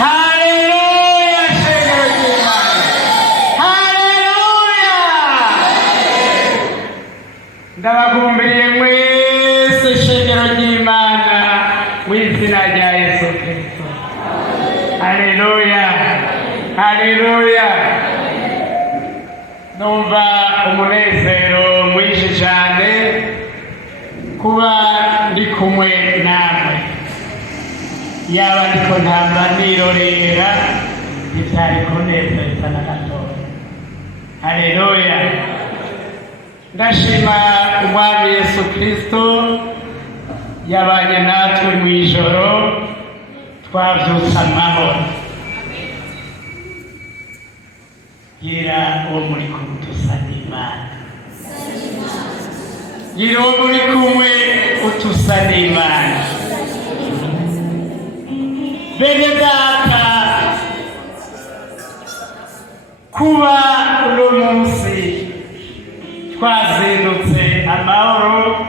Haleluya, shengero ry'Imana. Haleluya. Ndabagumbiriye mwese shengero ry'Imana mu izina rya Yesu Kristo. Haleluya. Haleluya. Numva umunezero mwinshi cyane kuba ndi kumwe namwe. Yaba ndiko ntamba nirorera ntibyari kunezeza na gatoya. Haleluya. Ndashima umwami Yesu Kristo yabanye natwe mu ijoro twabyutse amahoro. Gira uwo muri kumwe utusa n'Imana. Gira uwo muri kumwe utusa n'Imana. Bene data, kuba uno munsi twazindutse amahoro,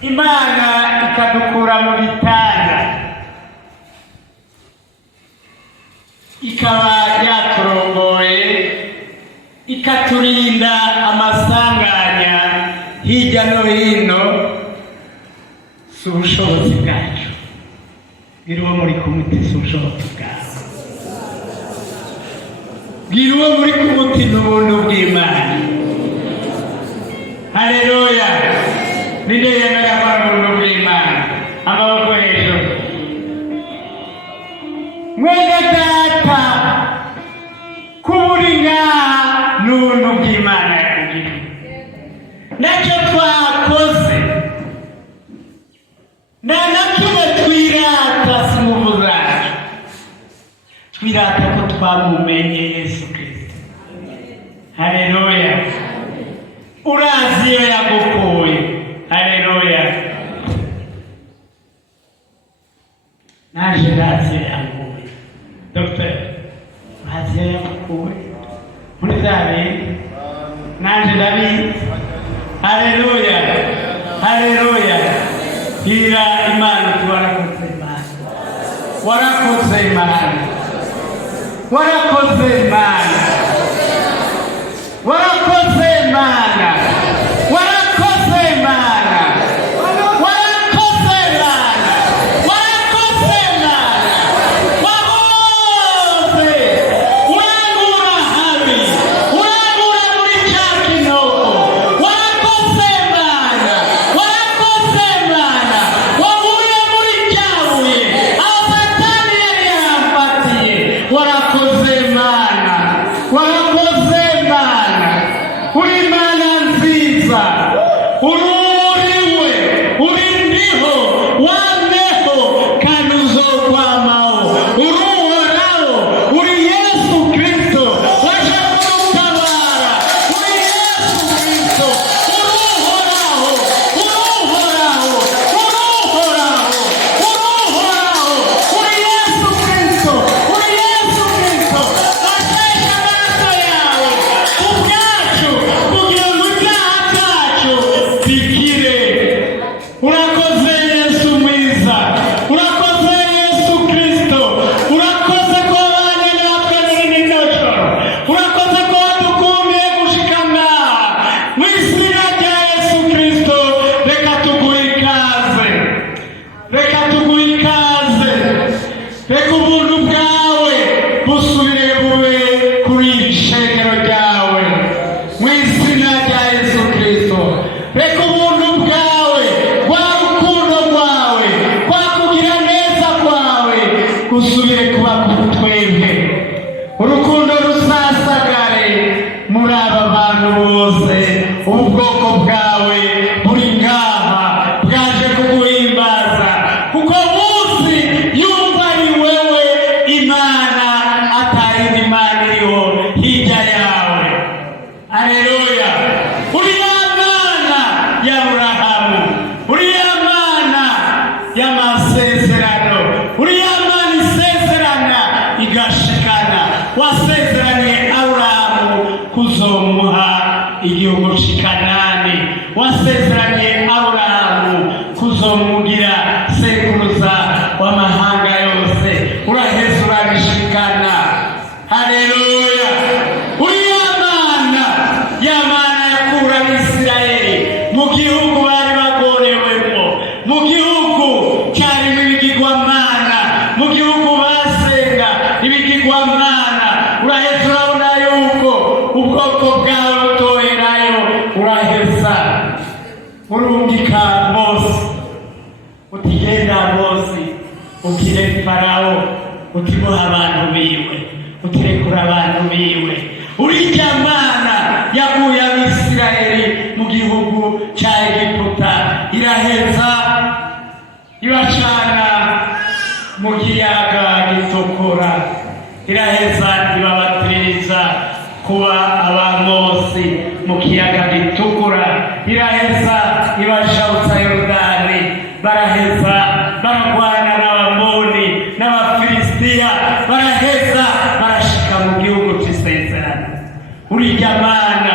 Imana ikadukura mu bitanda, ikaba yaturongoye, ikaturinda amasanganya hirya no hino, si ubushobozi bwacu. Gira uwo muri kumwe si ubushobozi bwawe. Gira uwo muri kumwe n'ubuntu bw'Imana. Haleluya. Ninde yemera ko ari ubuntu bw'Imana? Amaboko hejuru. Mwene data, kuburi ngaha n'ubuntu bw'Imana yakugiriye. Nacyo twakoze na kimwe twirata si nguvu zacu. Twirata ko twamumenye Yesu Kristo. Haleluya. Urazi iyo yagukuye. Haleluya. Naje ndazi iyo yagukuye. Dr. urazi iyo yagukuye. Muri zabe naje ndabizi. Haleluya. Haleluya. Gira Imana warakoze Imana. Warakoze Imana. Warakoze Imana. Warakoze Imana. Warakoze Imana. Warakoze Imana. Warakoze Imana. Wakoze. Urangura habi. Urangura muri cya kinogo. Warakoze Imana. Warakoze Imana. Wavuye muri cyabuye. Aho Satani yari yahafatiye. Warakoze Imana. Warakoze Imana. Uri Imana nziza. Ururiwe. Uri ndiho. Wameho. Kandi uzokwamaho. Uruhoraho. Uri Yesu Kristo. Waje kudutabara. Uri Yesu Kristo. Uruhoraho. Uruhoraho. Uruhoraho. Uruhoraho. Uri Yesu Kristo. Uri Yesu Kristo. Washeshe amaraso yawe ubwacu kugira ngo ibyaha byacu bikire. Urakoze Yesu mwiza. Urakoze Yesu Kristo. Urakoze ko wabanye natwe muri rino joro. Urakoze ko wadukundiye gushika ngaha. Mu izina rya Yesu Kristo, reka tuguhe ikaze. Reka tuguhe ikaze. Reka ubuntu bwawe busubire bube kuri iri shengero ryawe. Mu izina rya Yesu Kristo. Reka ubuntu bwawe, rwa rukundo rwawe, kwa kugira neza kwawe gusubire kuba kuri twebwe. Urukundo rusasagare muri aba bantu bose. Ubwoko bwawe buri ngaha bwaje kuguhimbaza kuko buzi yumva ari wewe Imana, atari Imana iriho hirya yawe. Haleluya. Uri ya Mana ya Aburahamu. Uri ya Mana y'amasezerano. Uri ya Mana isezerana igashikana. Wasezeraniye Aburahamu kuzomuha igihugu cy'i Kanani. Wasezeraniye Aburahamu kuzomugira sekuruza w'amahanga yose. Uraheza ubwoko bwawe butoherayo uraheza urungika Mose utigenda Mose ukire Farawo utiboha abantu biwe utirekura abantu biwe urya Mana yaguye Abisirayeli mu gihugu ca Egiputa iraheza ibacana mu kiyaga gitukura iraheza ibabatiriza kuba abamosi mu kiyaga gitukura iraheza ibashawutsa Yorodani baraheza baragwana n'Abamoni n'Abafilisitiya baraheza barashika mu gihugu c'isezerano urya Mana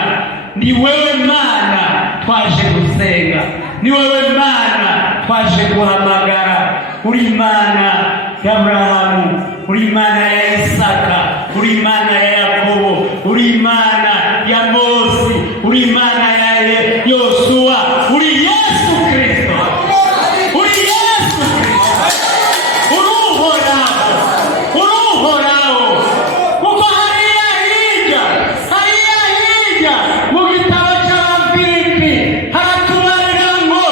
ni wewe Mana twaje gusenga ni wewe Mana twaje guhamagara uri Mana ya Abrahamu uri Mana ya Isaka uri Mana ya Yakobo uri Mana ya Mose uri Mana ya Yosuwa uri Yesu Kristo uri Yesu Kristo uruhoraho kuko hariya hirya mu gitabo c'Abafilipi haratubarira ngo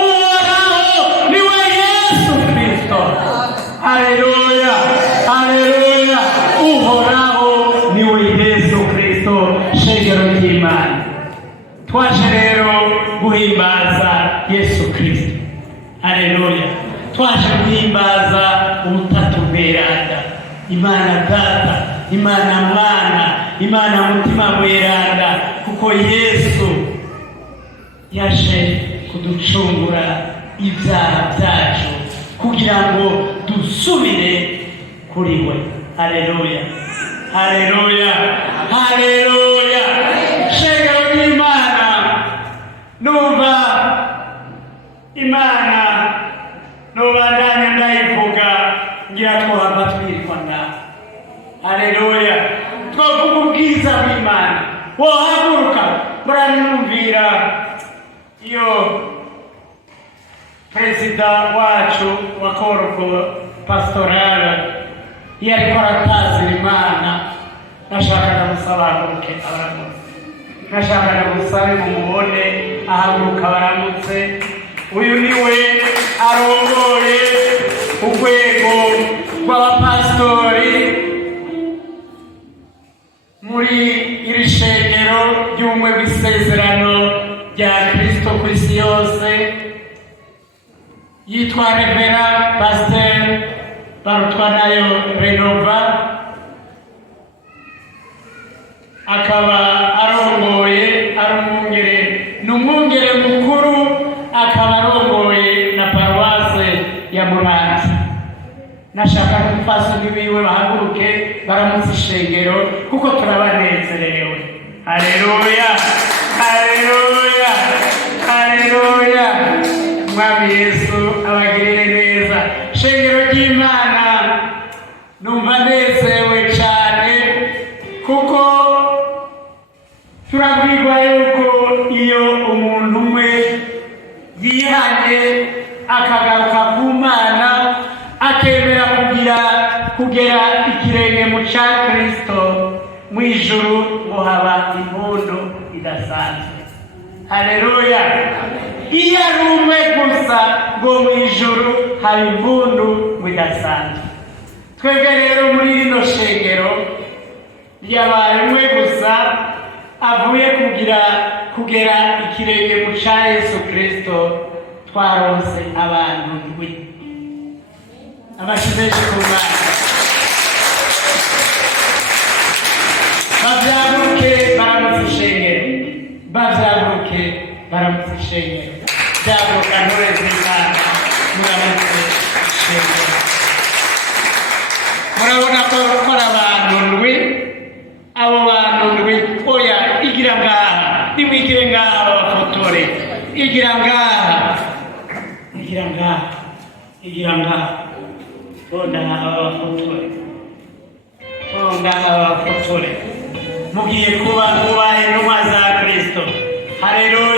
uhoraho niwe Yesu Kristo. Haleluya, haleluya, uhoraho niwe Yesu Kristo shengero ry'Imana. Twaje rero guhimbaza Yesu Kristo. Haleluya, twaje guhimbaza ubutatu bweranda, Imana Data, Imana Mwana, Imana Mutima Mweranda, kuko Yesu yaje kuducungura ibyaha byacu kugira ngo dusubire kuri we. Haleluya, haleluya, haleluya, shengero ry'Imana. Numva Imana nobandanya ndayivuga ngira twohava twirwa ngaho. Haleluya, twovuga ubwiza bw'Imana. Wohaguruka muranumvira iyo perezida wacu wa korpo pastorale yariko aratazira Imana, nashakaga gusaba ahaguruke abaramutse, nashakaga gusabe mumubone ahaguruka baramutse. Uyu niwe arongoye urwego rw'abapastori muri iri shengero ry'ubumwe bw'isezerano rya Kristo ku isi yose. Yitwa Revera Pasteur Barutwanayo Renova, akaba arongoye ni umwungere mukuru, akaba arongoye na paruwase ya Muramvya. Nashaka gufasha biwe bahaguruke baramutse ishengero kuko turabanezerewe. Haleluya, haleluya, haleluya. Mwami Yesu abagirire neza. Shengero ry'Imana numva nezewe cyane kuko turabwirwa yuko iyo umuntu umwe yihanye akagaruka ku Mana akemera kugera ikirenge mu ca Kristo, mu ijuru ngo haba impundu idasanzwe. Haleluya, iyo ari umwe gusa ngo mu ijuru haba impundu idasanzwe. Twebwe rero muri rino shengero ryabaye umwe gusa avuye kugera ikirenge mu ca Yesu Kristo, twaronse abantu ndwi. Amashimeshe ku Mana. Bavyaguruke baramutse ishengero, bavyaguruke baramutse ishengero, vyaguruka ntore z'Imana muramutse ishengero. Murabona ko gukora abantu ndwi, abo bantu ndwi oya igira ngaha, nimwigire ngaha babafotore, igira ngaha, igira ngaha, igira ngaha. Onda abafotore, onda abafotore. Mugiye kuba mubaye intumwa za Kristo. Haleluya.